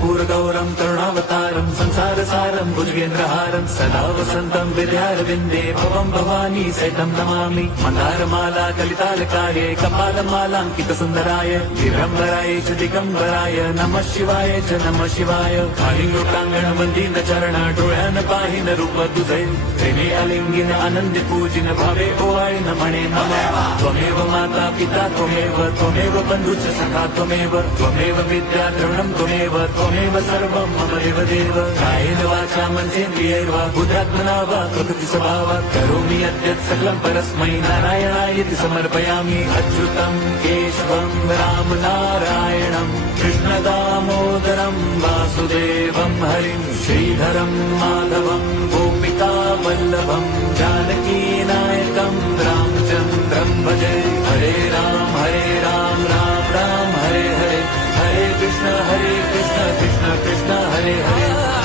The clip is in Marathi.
कर्पूरगौरं करुणावतारं संसारसारं भुजगेन्द्रहारं सदा वसन्तं विद्यारविन्दे भवं भवानी सहितं नमामि। मन्दारमाला कलितालकार्ये कपालमालाङ्कितसुन्दराय दिगम्बराय च दिगम्बराय नमः शिवाय च नमः शिवाय। कालिङ्गोटाङ्गणवन्दीन चरण डोळ्यान पाहिन रूप तुझे प्रेमे अलिंगिन आनंदी पूजिन भावे ओवाळी न म्हणे नमः। त्वमेव माता पिता त्वमेव बन्धुश्च सखा त्वमेव विद्या द्रविणं त्वमेव सर्वं मम देवदेव। कायेन वाचा मनसेन्द्रियैर्वा बुद्ध्यात्मना वा प्रकृति स्वभावात् करोमि यद्यत् सकलं परस्मै नारायणायति समर्पयामि। अच्युतं केशवं राम नारायणं कृष्णदामोदरं वासुदेवं हरिं श्रीधरं माधवं गोपिका वल्लभं जानकीनायकं रामचन्द्रं भजे। हरे राम राम राम हरे हरे, हरे कृष्ण कृष्ण कृष्ण हरे हरे।